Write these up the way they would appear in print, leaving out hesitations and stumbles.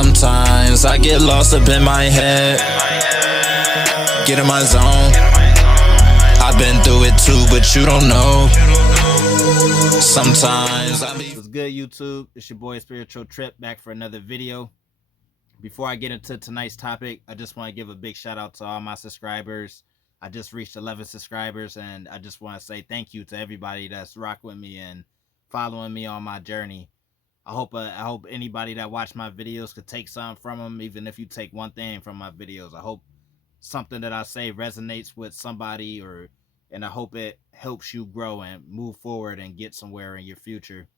Sometimes I get lost up in my head, get in my zone. I've been through it too, but you don't know. Sometimes What's good, YouTube? It's your boy Spiritual Trip back for another video. Before I get into tonight's topic, I just want to give a big shout out to all my subscribers. I just reached 11 subscribers, and I just want to say thank you to everybody that's rocking with me and following me on my journey. I hope anybody that watched my videos could take something from them, even if you take one thing from my videos. I hope something that I say resonates with somebody, and I hope it helps you grow and move forward and get somewhere in your future.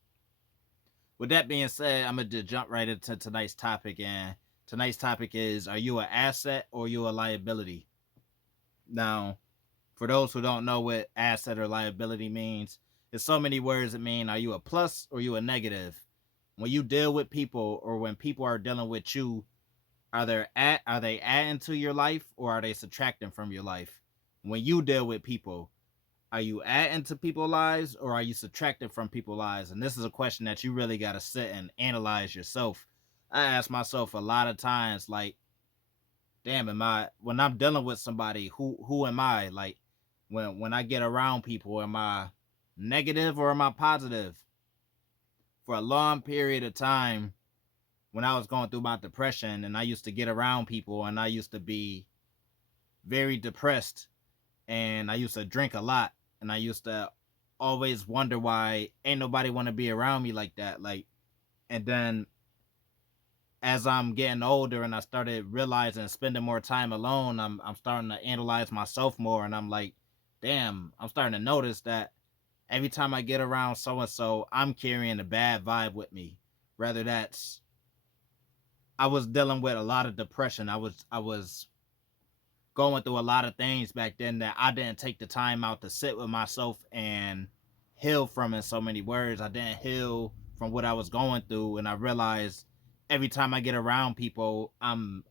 With that being said, I'm going to jump right into tonight's topic. And tonight's topic is, are you an asset or are you a liability? Now, for those who don't know what asset or liability means, there's so many words that mean, are you a plus or are you a negative? When you deal with people, or when people are dealing with you, are they adding to your life or are they subtracting from your life? When you deal with people, are you adding to people's lives or are you subtracting from people's lives? And this is a question that you really got to sit and analyze yourself. I ask myself a lot of times, like, damn, when I'm dealing with somebody, who am I? Like, when I get around people, am I negative or am I positive? For a long period of time, when I was going through my depression and I used to get around people and I used to be very depressed and I used to drink a lot and I used to always wonder why ain't nobody want to be around me like that. Like, and then as I'm getting older and I started realizing spending more time alone, I'm starting to analyze myself more, and I'm like, damn, I'm starting to notice that every time I get around so and so, I'm carrying a bad vibe with me. Rather that's I was dealing with a lot of depression. I was going through a lot of things back then that I didn't take the time out to sit with myself and heal from, in so many words. I didn't heal from what I was going through, and I realized every time I get around people, I'm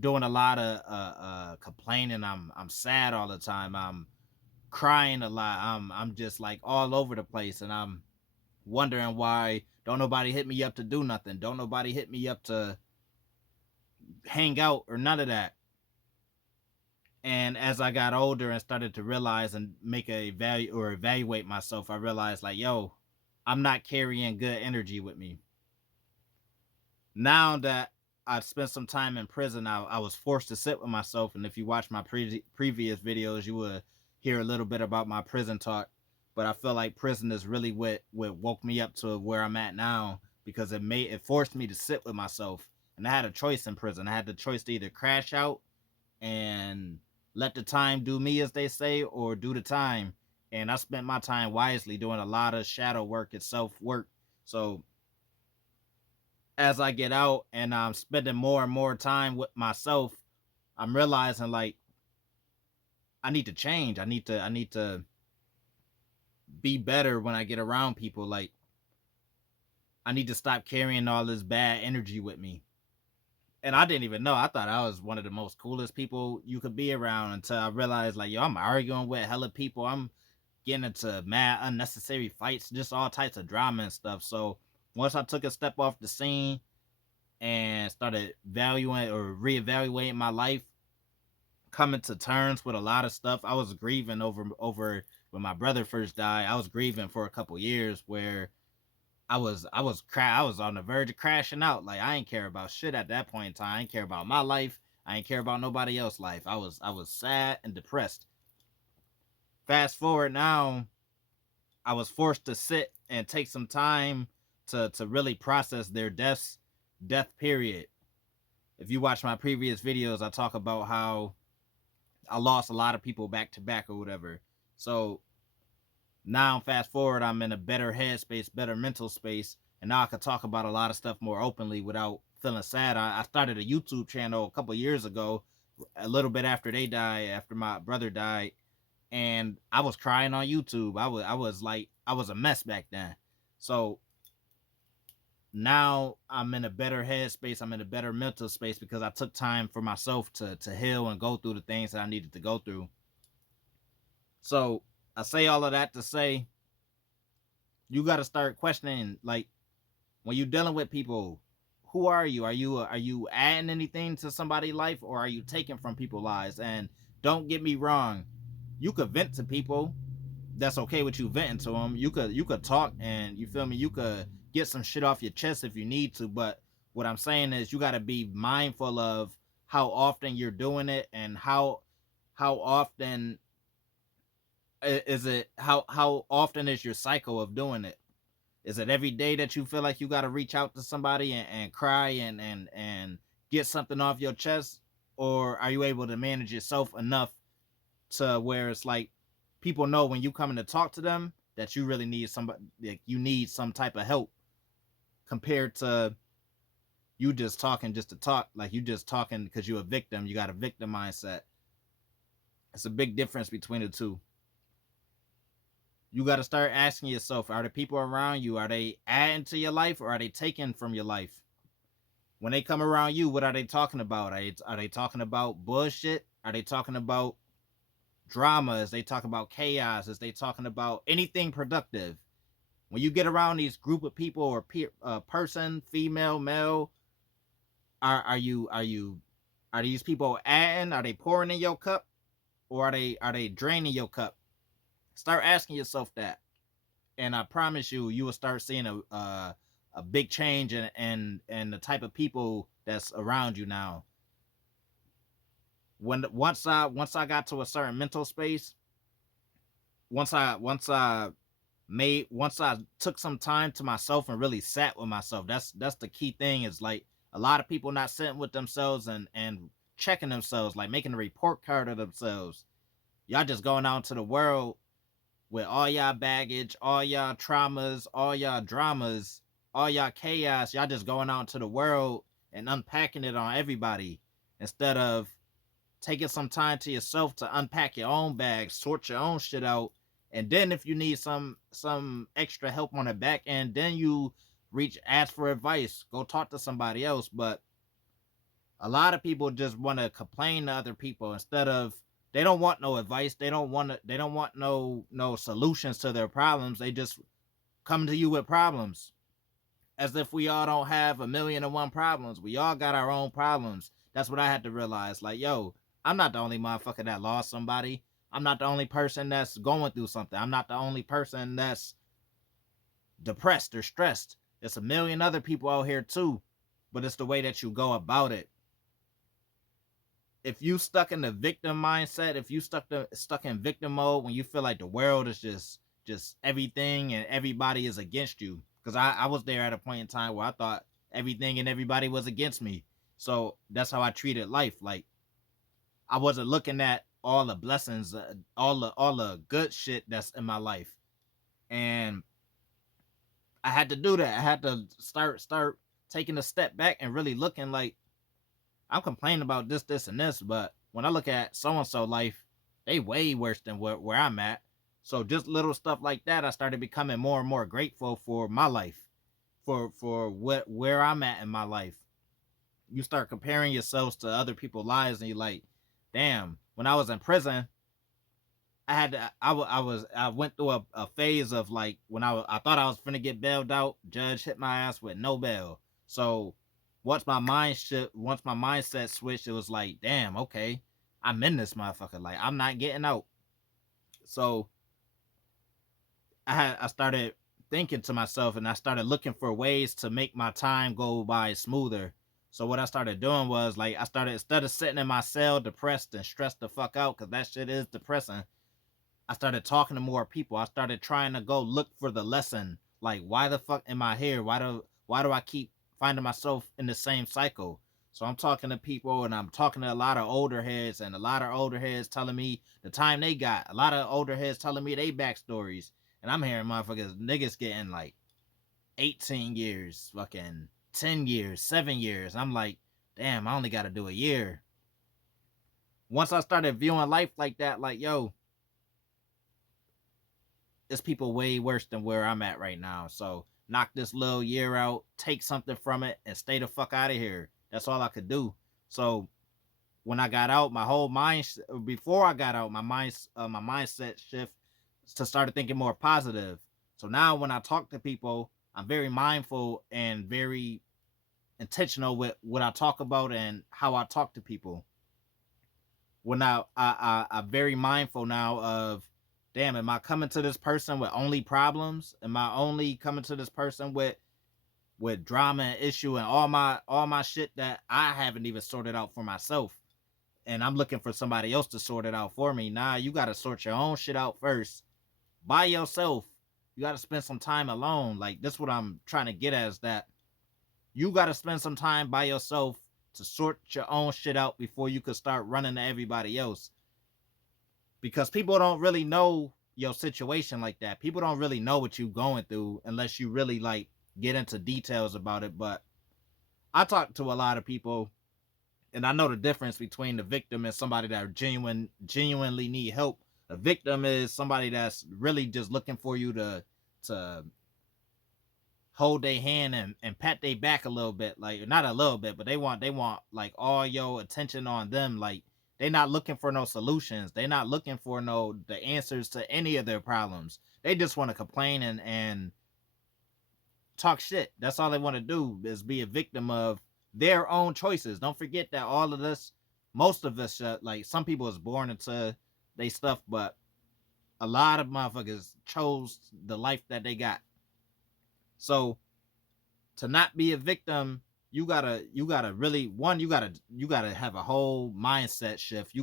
doing a lot of complaining. I'm sad all the time. I'm crying a lot. I'm just like all over the place, and I'm wondering why don't nobody hit me up to do nothing. Don't nobody hit me up to hang out or none of that. And as I got older and started to realize and make a value or evaluate myself, I realized, like, yo, I'm not carrying good energy with me. Now that I spent some time in prison, I was forced to sit with myself. And if you watch my previous videos, you would hear a little bit about my prison talk. But I feel like prison is really what woke me up to where I'm at now, because it forced me to sit with myself. And I had a choice in prison. I had the choice to either crash out and let the time do me, as they say, or do the time. And I spent my time wisely doing a lot of shadow work and self work. So as I get out and I'm spending more and more time with myself, I'm realizing, like, I need to change. I need to be better when I get around people. Like, I need to stop carrying all this bad energy with me. And I didn't even know. I thought I was one of the most coolest people you could be around, until I realized, like, yo, I'm arguing with hella people. I'm getting into mad unnecessary fights, just all types of drama and stuff. So once I took a step off the scene and started valuing or reevaluating my life, coming to terms with a lot of stuff. I was grieving over when my brother first died. I was grieving for a couple years, where I was on the verge of crashing out. Like, I ain't care about shit at that point in time. I ain't care about my life. I ain't care about nobody else's life. I was sad and depressed. Fast forward now, I was forced to sit and take some time to really process their death period. If you watch my previous videos, I talk about how I lost a lot of people back to back or whatever. So now, fast forward, I'm in a better headspace, better mental space, and now I can talk about a lot of stuff more openly without feeling sad. I started a YouTube channel a couple years ago, a little bit after they died, after my brother died, and I was crying on YouTube. I was a mess back then. So now I'm in a better headspace. I'm in a better mental space because I took time for myself to heal and go through the things that I needed to go through. So I say all of that to say, you got to start questioning, like, when you're dealing with people, who are you? Are you adding anything to somebody's life, or are you taking from people's lives? And don't get me wrong, you could vent to people. That's okay with you venting to them. You could talk, and you feel me, you could get some shit off your chest if you need to. But what I'm saying is you got to be mindful of how often you're doing it, and how often is it, how often is your cycle of doing it. Is it every day that you feel like you got to reach out to somebody and cry and get something off your chest? Or are you able to manage yourself enough to where it's like people know when you come in to talk to them that you really need somebody, like you need some type of help, compared to you just talking just to talk, like you just talking because you're a victim, you got a victim mindset. It's a big difference between the two. You got to start asking yourself, are the people around you, are they adding to your life, or are they taking from your life? When they come around you, what are they talking about? Are they talking about bullshit? Are they talking about drama? Is they talking about chaos? Is they talking about anything productive? When you get around these group of people, or person, female, male, are these people adding? Are they pouring in your cup, or are they draining your cup? Start asking yourself that, and I promise you, you will start seeing a big change in the type of people that's around you now. Once I got to a certain mental space, once I took some time to myself and really sat with myself. That's the key thing. Is like a lot of people not sitting with themselves and checking themselves, like making a report card of themselves. Y'all just going out into the world with all y'all baggage, all y'all traumas, all y'all dramas, all y'all chaos. Y'all just going out into the world and unpacking it on everybody, instead of taking some time to yourself to unpack your own bag, sort your own shit out, and then if you need some extra help on the back end, then you ask for advice, go talk to somebody else. But a lot of people just want to complain to other people, instead of, they don't want no advice, they don't want no solutions to their problems. They just come to you with problems, as if we all don't have a million and one problems. We all got our own problems. That's what I had to realize. Like, yo, I'm not the only motherfucker that lost somebody. I'm not the only person that's going through something. I'm not the only person that's depressed or stressed. There's a million other people out here too. But it's the way that you go about it. If you stuck in the victim mindset, if you stuck in victim mode, when you feel like the world is just everything and everybody is against you. Because I was there at a point in time where I thought everything and everybody was against me. So that's how I treated life. Like, I wasn't looking at all the blessings, all the good shit that's in my life. And I had to do that. I had to start taking a step back and really looking, like, I'm complaining about this, and this, but when I look at so and so life, they way worse than where I'm at. So just little stuff like that, I started becoming more and more grateful for my life, for where I'm at in my life. You start comparing yourselves to other people's lives, and you're like, damn. When I was in prison, I had to, I went through a phase of, like, when I thought I was finna get bailed out. Judge hit my ass with no bail. So once my mindset switched, it was like, damn, okay, I'm in this motherfucker. Like, I'm not getting out. So I started thinking to myself, and I started looking for ways to make my time go by smoother. So what I started doing was, like, I started, instead of sitting in my cell depressed and stressed the fuck out, because that shit is depressing, I started talking to more people. I started trying to go look for the lesson. Like, why the fuck am I here? Why do I keep finding myself in the same cycle? So I'm talking to people, and I'm talking to a lot of older heads, and a lot of older heads telling me the time they got. A lot of older heads telling me they backstories. And I'm hearing motherfuckers, niggas getting like 18 years, fucking 10 years, 7 years. I'm like, damn, I only got to do a year. Once I started viewing life like that, like, yo, there's people way worse than where I'm at right now. So knock this little year out, take something from it, and stay the fuck out of here. That's all I could do. So when I got out, my whole mind, before I got out, my mindset shift to started thinking more positive. So now when I talk to people, I'm very mindful and very intentional with what I talk about and how I talk to people. When I'm very mindful now of, damn, am I coming to this person with only problems? Am I only coming to this person with drama and issue and all my shit that I haven't even sorted out for myself? And I'm looking for somebody else to sort it out for me. Nah, you got to sort your own shit out first by yourself. You got to spend some time alone. Like, this what I'm trying to get at, is that you got to spend some time by yourself to sort your own shit out before you could start running to everybody else. Because people don't really know your situation like that. People don't really know what you're going through unless you really like get into details about it. But I talk to a lot of people, and I know the difference between the victim and somebody that genuinely need help. A victim is somebody that's really just looking for you to hold their hand and pat their back a little bit, like not a little bit, but they want like all your attention on them. Like, they're not looking for no solutions. They're not looking for the answers to any of their problems. They just want to complain and talk shit. That's all they want to do, is be a victim of their own choices. Don't forget that all of this, most of us, like, some people is born into they stuff, but a lot of motherfuckers chose the life that they got. So to not be a victim, you gotta really, one, you gotta have a whole mindset shift.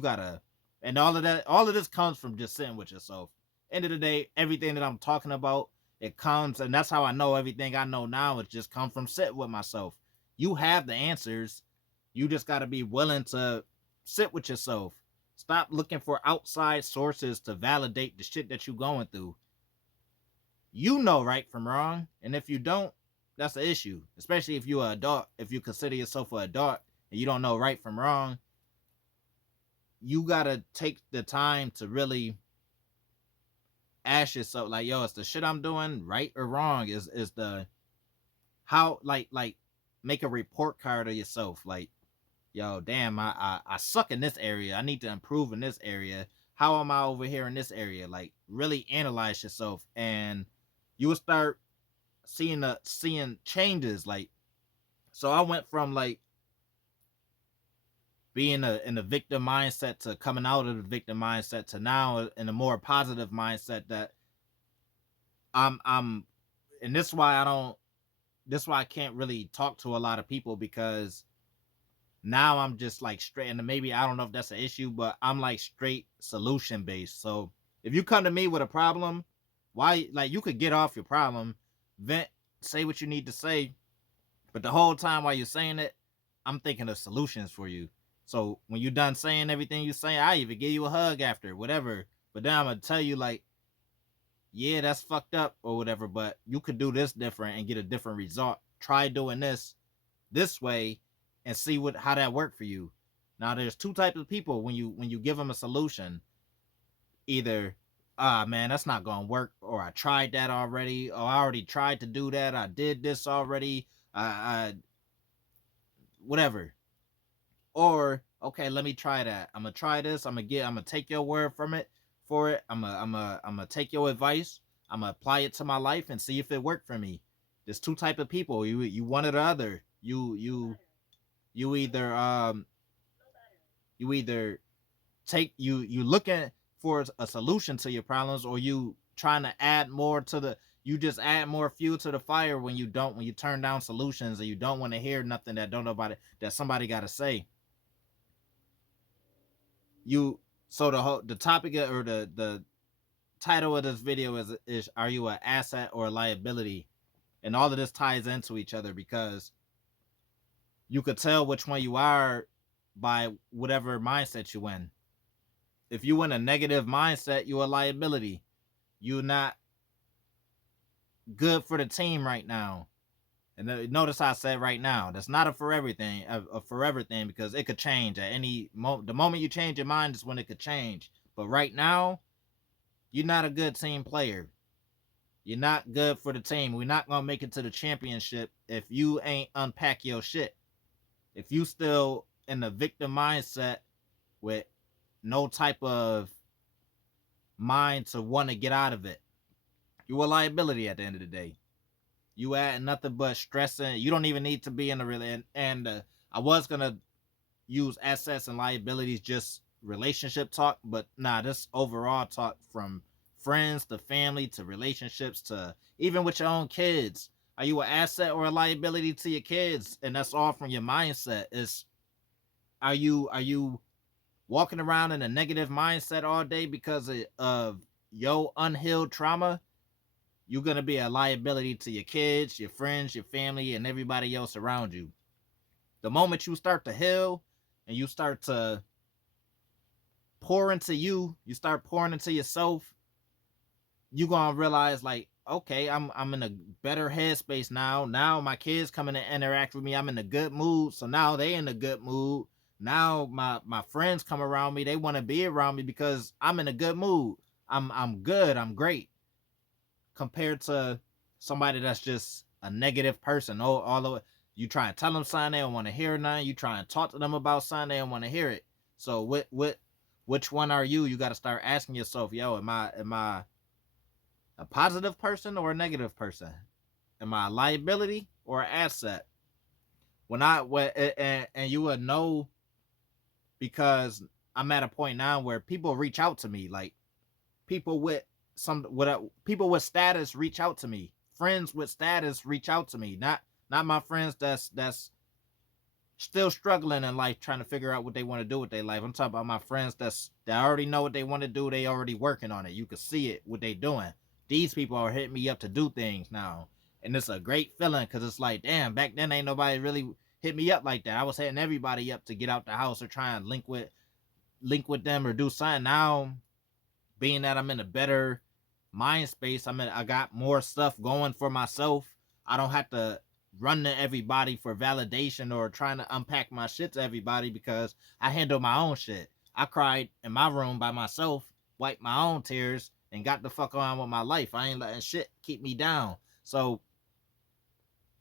And all of this comes from just sitting with yourself. End of the day, everything that I'm talking about, it comes, and that's how I know everything I know now. It just comes from sitting with myself. You have the answers. You just gotta be willing to sit with yourself. Stop looking for outside sources to validate the shit that you're going through. You know right from wrong, and if you don't, that's the issue. Especially if you're an adult, if you consider yourself an adult and you don't know right from wrong, you gotta take the time to really ask yourself, like, yo, is the shit I'm doing right or wrong? Is the how, like make a report card of yourself, like, yo, damn, I suck in this area. I need to improve in this area. How am I over here in this area? Like, really analyze yourself, and you will start seeing changes. Like, so I went from like being in the victim mindset to coming out of the victim mindset to now in a more positive mindset, that I'm and this is why I can't really talk to a lot of people, because now I'm just like straight, and maybe I don't know if that's an issue, but I'm like straight solution based. So if you come to me with a problem, why, like, you could get off your problem, vent, say what you need to say, but the whole time while you're saying it, I'm thinking of solutions for you. So when you're done saying everything you say, I even give you a hug after, whatever. But then I'm gonna tell you, like, yeah, that's fucked up or whatever, but you could do this different and get a different result. Try doing this way and see how that worked for you. Now there's two types of people when you give them a solution. Either, ah, man, that's not gonna work, or I tried that already, or I already tried to do that, I did this already, I whatever. Or, okay, let me try that. I'm gonna try this. I'm gonna take your word for it. I'm gonna take your advice. I'm gonna apply it to my life and see if it worked for me. There's two type of people. You one or the other. You either you either you looking for a solution to your problems, or you trying to add more to the you just add more fuel to the fire when you turn down solutions, and you don't want to hear nothing that don't know about it, that somebody got to say. You So the topic, or the title of this video is are you an asset or a liability? And all of this ties into each other, because you could tell which one you are by whatever mindset you in. If you in a negative mindset, you're a liability. You're not good for the team right now. And notice I said right now. That's not a forever thing, because it could change at any moment. The moment you change your mind is when it could change. But right now, you're not a good team player. You're not good for the team. We're not gonna make it to the championship if you ain't unpack your shit. If you still in the victim mindset with no type of mind to want to get out of it, you're a liability at the end of the day. You add nothing but stressing. You don't even need to be in a really. And I was gonna use assets and liabilities, just relationship talk, but nah, this overall talk from friends to family to relationships to even with your own kids. Are you an asset or a liability to your kids? And that's all from your mindset. Is are you walking around in a negative mindset all day because of your unhealed trauma? You're gonna be a liability to your kids, your friends, your family, and everybody else around you. The moment you start to heal and you start to pour into you, you start pouring into yourself, you gonna realize like, okay, I'm in a better headspace now. Now my kids coming to interact with me. I'm in a good mood. So now they in a good mood. Now my friends come around me. They want to be around me because I'm in a good mood. I'm good. I'm great. Compared to somebody that's just a negative person. Oh, all of it. You try and tell them something, they don't want to hear nothing. You try and talk to them about something, they don't want to hear it. So which one are you? You got to start asking yourself, yo, am I a positive person or a negative person? Am I a liability or an asset? And you would know, because I'm at a point now where people reach out to me, like people with people with status reach out to me. Friends with status reach out to me. Not my friends that's still struggling in life trying to figure out what they want to do with their life. I'm talking about my friends that already know what they want to do. They already working on it. You can see it, what they doing. These people are hitting me up to do things now. And it's a great feeling because it's like, damn, back then ain't nobody really hit me up like that. I was hitting everybody up to get out the house or try and link with them or do something. Now, being that I'm in a better mind space, I got more stuff going for myself. I don't have to run to everybody for validation or trying to unpack my shit to everybody because I handle my own shit. I cried in my room by myself, wiped my own tears, and got the fuck on with my life. I ain't letting shit keep me down. So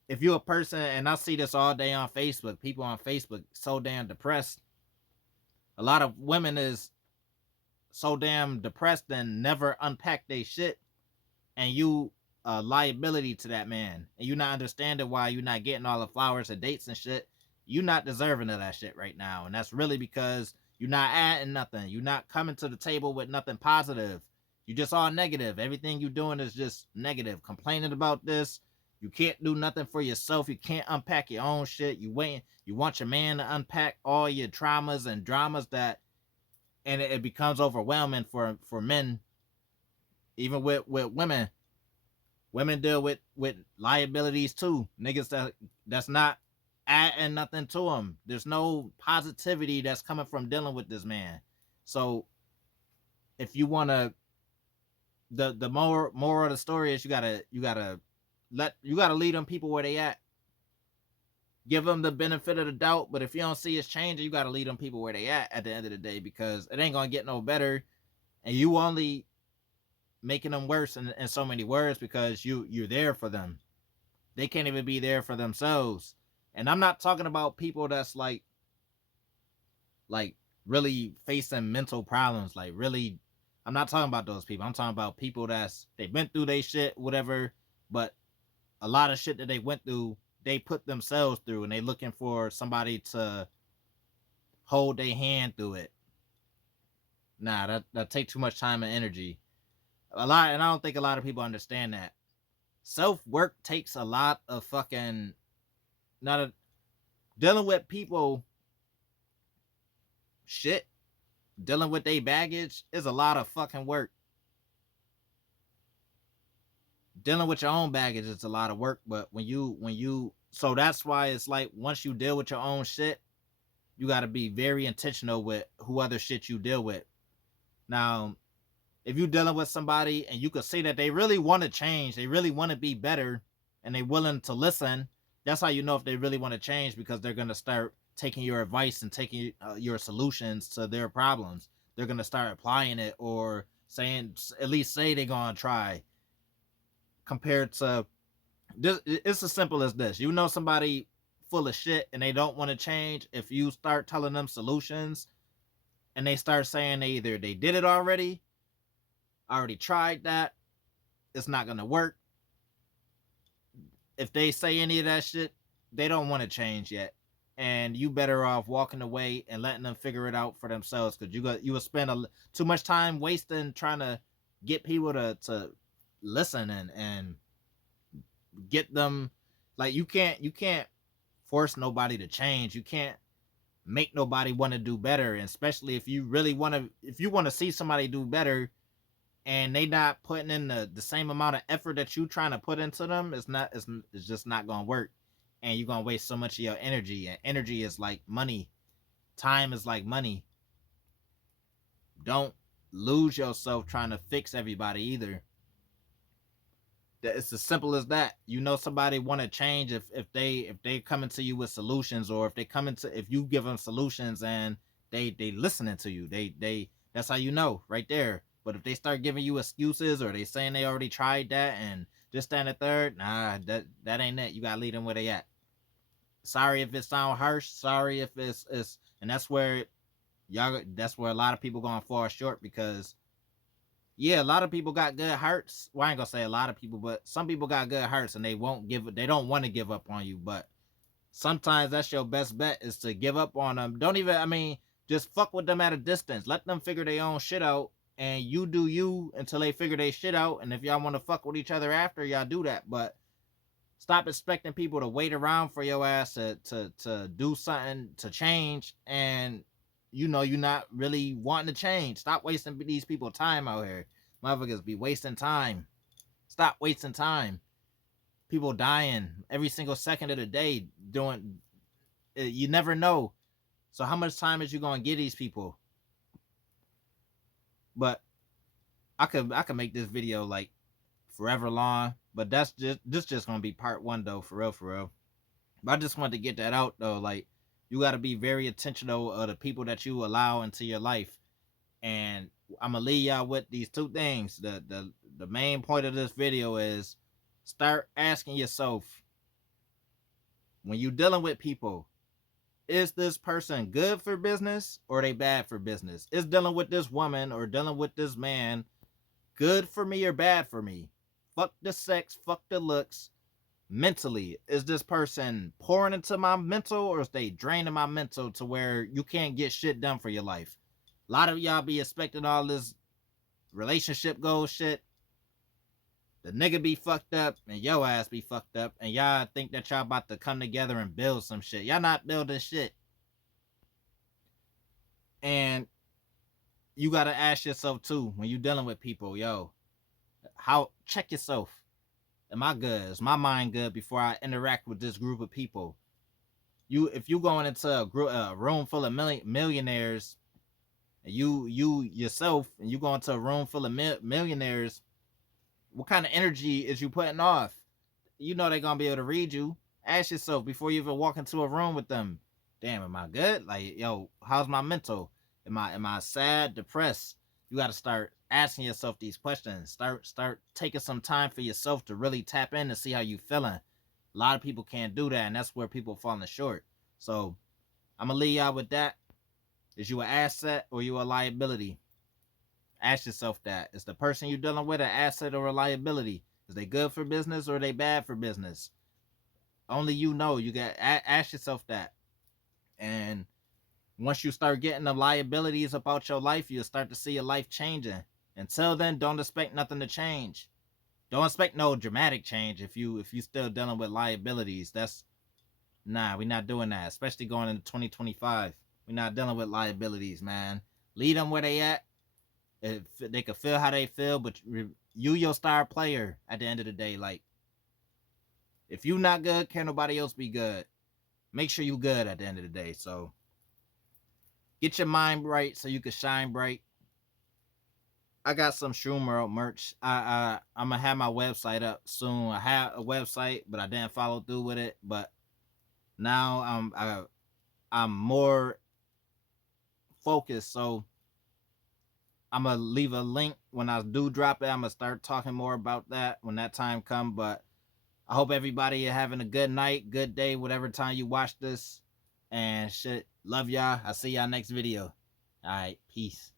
if you're a person, and I see this all day on Facebook, people on Facebook so damn depressed. A lot of women is so damn depressed and never unpack their shit, and you a liability to that man, and you not understanding why you not getting all the flowers and dates and shit. You not deserving of that shit right now, and that's really because you're not adding nothing. You're not coming to the table with nothing positive. You just all negative. Everything you doing is just negative. Complaining about this. You can't do nothing for yourself. You can't unpack your own shit. You waiting. You want your man to unpack all your traumas and dramas that, and it becomes overwhelming for men, even with women. Women deal with liabilities too. Niggas that's not adding nothing to them. There's no positivity that's coming from dealing with this man. So if you want to, the more of the story is you gotta lead them people where they at. Give them the benefit of the doubt, but if you don't see it's changing, you gotta lead them people where they at the end of the day, because it ain't gonna get no better, and you only making them worse in so many words because you're there for them. They can't even be there for themselves. And I'm not talking about people that's like really facing mental problems, like really. I'm not talking about those people. I'm talking about people they've been through they shit, whatever, but a lot of shit that they went through, they put themselves through, and they looking for somebody to hold their hand through it. Nah, that take too much time and energy. And I don't think a lot of people understand that. Self work takes a lot of fucking, not a, dealing with people shit, dealing with their baggage is a lot of fucking work. Dealing with your own baggage is a lot of work, but when you so that's why it's like once you deal with your own shit, you got to be very intentional with who other shit you deal with. Now, if you're dealing with somebody and you can see that they really want to change, they really want to be better, and they willing to listen, that's how you know if they really want to change, because they're going to start taking your advice and taking your solutions to their problems. They're going to start applying it, or saying, at least say they're going to try. Compared to this, it's as simple as this. You know somebody full of shit and they don't want to change. If you start telling them solutions and they start saying they did it already, I already tried that, it's not gonna work, if they say any of that shit, they don't want to change yet. And you better off walking away and letting them figure it out for themselves, because you will spend too much time wasting trying to get people to listen and get them. Like, you can't force nobody to change. You can't make nobody want to do better, and especially if you really want to, if you want to see somebody do better and they not putting in the same amount of effort that you trying to put into them, it's just not gonna work. And you're gonna waste so much of your energy, and energy is like money. Time is like money. Don't lose yourself trying to fix everybody either. It's as simple as that. You know, somebody want to change if they coming to you with solutions, or if they come into, if you give them solutions and they listening to you, they that's how you know right there. But if they start giving you excuses, or they saying they already tried that and just stand a third, nah, that ain't it. You gotta leave them where they at. Sorry if it sound harsh. Sorry if it's and that's where that's where a lot of people gonna fall short, because yeah, a lot of people got good hearts. Well, I ain't gonna say a lot of people, but some people got good hearts and they don't want to give up on you. But sometimes that's your best bet, is to give up on them. Don't even, I mean, just fuck with them at a distance. Let them figure their own shit out, and you do you until they figure their shit out. And if y'all want to fuck with each other after, y'all do that. But stop expecting people to wait around for your ass to do something to change, and you know you're not really wanting to change. Stop wasting these people time out here. Motherfuckers be wasting time. Stop wasting time. People dying every single second of the day doing, you never know. So how much time is you gonna give these people? But I could make this video like forever long, but that's just gonna be part one though, for real. But I just wanted to get that out though. Like, you got to be very intentional of the people that you allow into your life. And I'm gonna leave y'all with these two things. The main point of this video is, start asking yourself, when you dealing with people, is this person good for business or are they bad for business? Is dealing with this woman or dealing with this man good for me or bad for me? Fuck the sex, fuck the looks. Mentally, is this person pouring into my mental, or is they draining my mental to where you can't get shit done for your life? A lot of y'all be expecting all this relationship goal shit. The nigga be fucked up and yo ass be fucked up, and y'all think that y'all about to come together and build some shit. Y'all not building shit. And you gotta ask yourself too, when you dealing with people, yo, check yourself. Am I good? Is my mind good before I interact with this group of people? If you going into a room full of millionaires, and you yourself, and you go into a room full of millionaires, what kind of energy is you putting off? You know they're gonna be able to read you. Ask yourself before you even walk into a room with them. Damn, am I good? Like, yo, how's my mental? Am I sad, depressed? You got to start asking yourself these questions. Start taking some time for yourself to really tap in and see how you feeling. A lot of people can't do that, and that's where people falling short. So I'm gonna leave y'all with that. Is you an asset or you a liability? Ask yourself that. Is the person you're dealing with an asset or a liability? Is they good for business or are they bad for business? Only you know. You got ask yourself that. And once you start getting the liabilities about your life, you'll start to see your life changing. Until then, don't expect nothing to change. Don't expect no dramatic change if you still dealing with liabilities. That's we're not doing that. Especially going into 2025. We're not dealing with liabilities, man. Leave them where they at. If they can feel how they feel, but you your star player at the end of the day. Like, if you not good, can't nobody else be good. Make sure you good at the end of the day. So get your mind right so you can shine bright. I got some Shroom World merch. I'm gonna have my website up soon. I had a website, but I didn't follow through with it. But now I'm more focused. So I'm gonna leave a link when I do drop it. I'm gonna start talking more about that when that time comes. But I hope everybody is having a good night, good day, whatever time you watch this. And shit, love y'all. I'll see y'all next video. All right, peace.